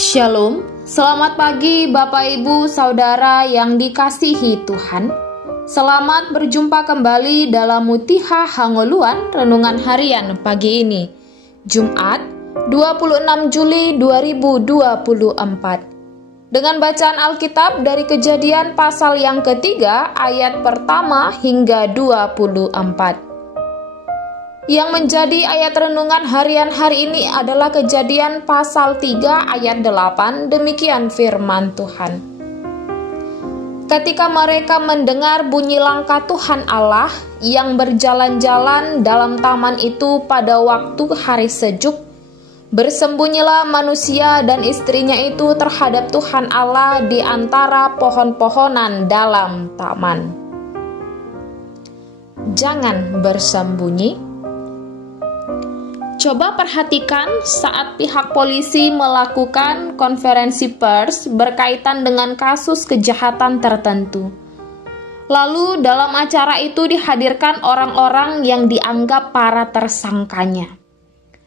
Shalom, selamat pagi Bapak Ibu Saudara yang dikasihi Tuhan. Selamat berjumpa kembali dalam Mutiha Hangoluan Renungan Harian pagi ini, Jumat 26 Juli 2024. Dengan bacaan Alkitab dari Kejadian pasal yang ketiga ayat pertama hingga 24. Yang menjadi ayat renungan harian hari ini adalah Kejadian pasal 3 ayat 8, demikian firman Tuhan. Ketika mereka mendengar bunyi langkah Tuhan Allah yang berjalan-jalan dalam taman itu pada waktu hari sejuk, bersembunyilah manusia dan istrinya itu terhadap Tuhan Allah di antara pohon-pohonan dalam taman. Jangan bersembunyi. Coba perhatikan saat pihak polisi melakukan konferensi pers berkaitan dengan kasus kejahatan tertentu. Lalu dalam acara itu dihadirkan orang-orang yang dianggap para tersangkanya.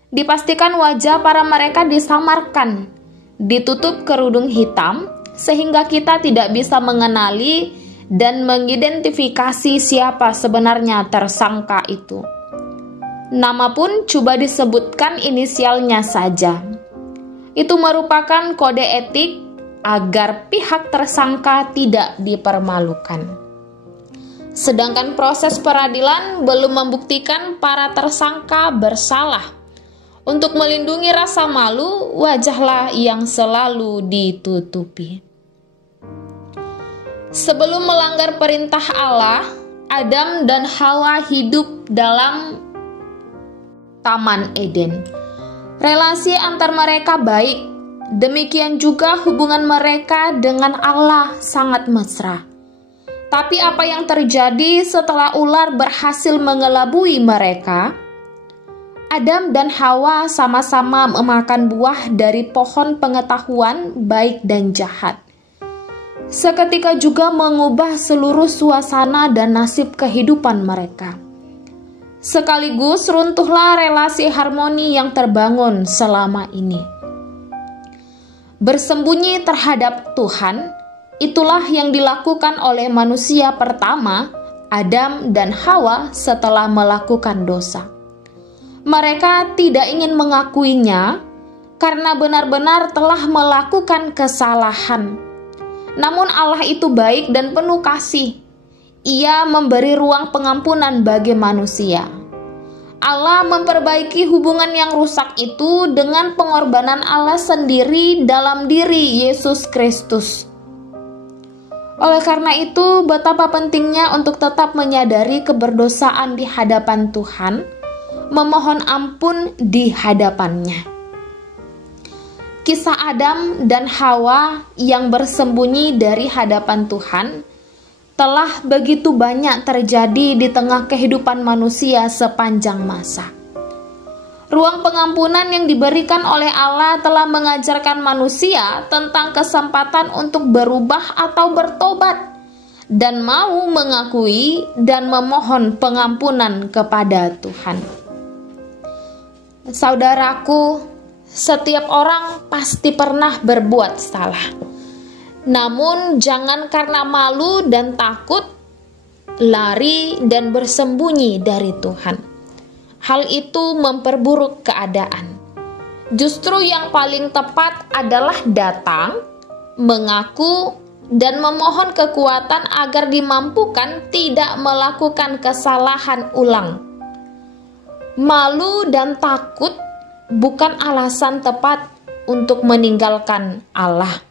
Dipastikan wajah para mereka disamarkan, ditutup kerudung hitam, sehingga kita tidak bisa mengenali dan mengidentifikasi siapa sebenarnya tersangka itu. Nama pun coba disebutkan inisialnya saja. Itu merupakan kode etik agar pihak tersangka tidak dipermalukan. Sedangkan proses peradilan belum membuktikan para tersangka bersalah. Untuk melindungi rasa malu, wajahlah yang selalu ditutupi. Sebelum melanggar perintah Allah, Adam dan Hawa hidup dalam Taman Eden. Relasi antar mereka baik, demikian juga hubungan mereka dengan Allah sangat mesra. Tapi apa yang terjadi setelah ular berhasil mengelabui mereka? Adam dan Hawa sama-sama memakan buah dari pohon pengetahuan baik dan jahat. Seketika juga mengubah seluruh suasana dan nasib kehidupan mereka. Sekaligus runtuhlah relasi harmoni yang terbangun selama ini. Bersembunyi terhadap Tuhan, itulah yang dilakukan oleh manusia pertama, Adam dan Hawa setelah melakukan dosa. Mereka tidak ingin mengakuinya karena benar-benar telah melakukan kesalahan. Namun Allah itu baik dan penuh kasih. Ia memberi ruang pengampunan bagi manusia. Allah memperbaiki hubungan yang rusak itu dengan pengorbanan Allah sendiri dalam diri Yesus Kristus. Oleh karena itu, betapa pentingnya untuk tetap menyadari keberdosaan di hadapan Tuhan, memohon ampun di hadapannya. Kisah Adam dan Hawa yang bersembunyi dari hadapan Tuhan telah begitu banyak terjadi di tengah kehidupan manusia sepanjang masa. Ruang pengampunan yang diberikan oleh Allah telah mengajarkan manusia tentang kesempatan untuk berubah atau bertobat dan mau mengakui dan memohon pengampunan kepada Tuhan. Saudaraku, setiap orang pasti pernah berbuat salah. Namun jangan karena malu dan takut lari dan bersembunyi dari Tuhan. Hal itu memperburuk keadaan. Justru yang paling tepat adalah datang, mengaku, dan memohon kekuatan agar dimampukan tidak melakukan kesalahan ulang. Malu dan takut bukan alasan tepat untuk meninggalkan Allah.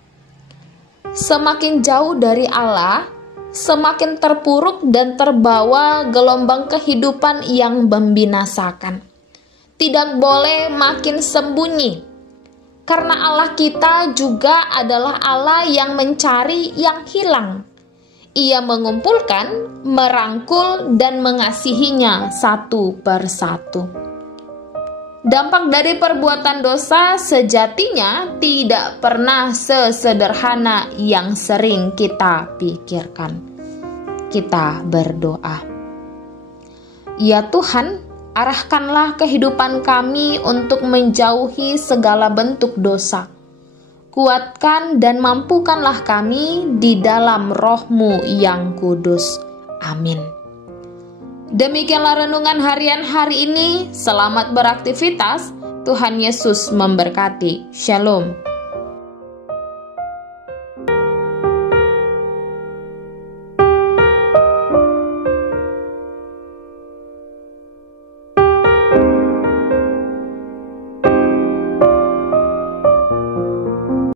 Semakin jauh dari Allah, semakin terpuruk dan terbawa gelombang kehidupan yang membinasakan. Tidak boleh makin sembunyi, karena Allah kita juga adalah Allah yang mencari yang hilang. Ia mengumpulkan, merangkul, dan mengasihinya satu persatu. Dampak dari perbuatan dosa sejatinya tidak pernah sesederhana yang sering kita pikirkan. Kita berdoa. Ya Tuhan, arahkanlah kehidupan kami untuk menjauhi segala bentuk dosa, Kuatkan dan mampukanlah kami di dalam Roh-Mu yang kudus. Amin. Demikianlah renungan harian hari ini. Selamat beraktivitas. Tuhan Yesus memberkati. Shalom.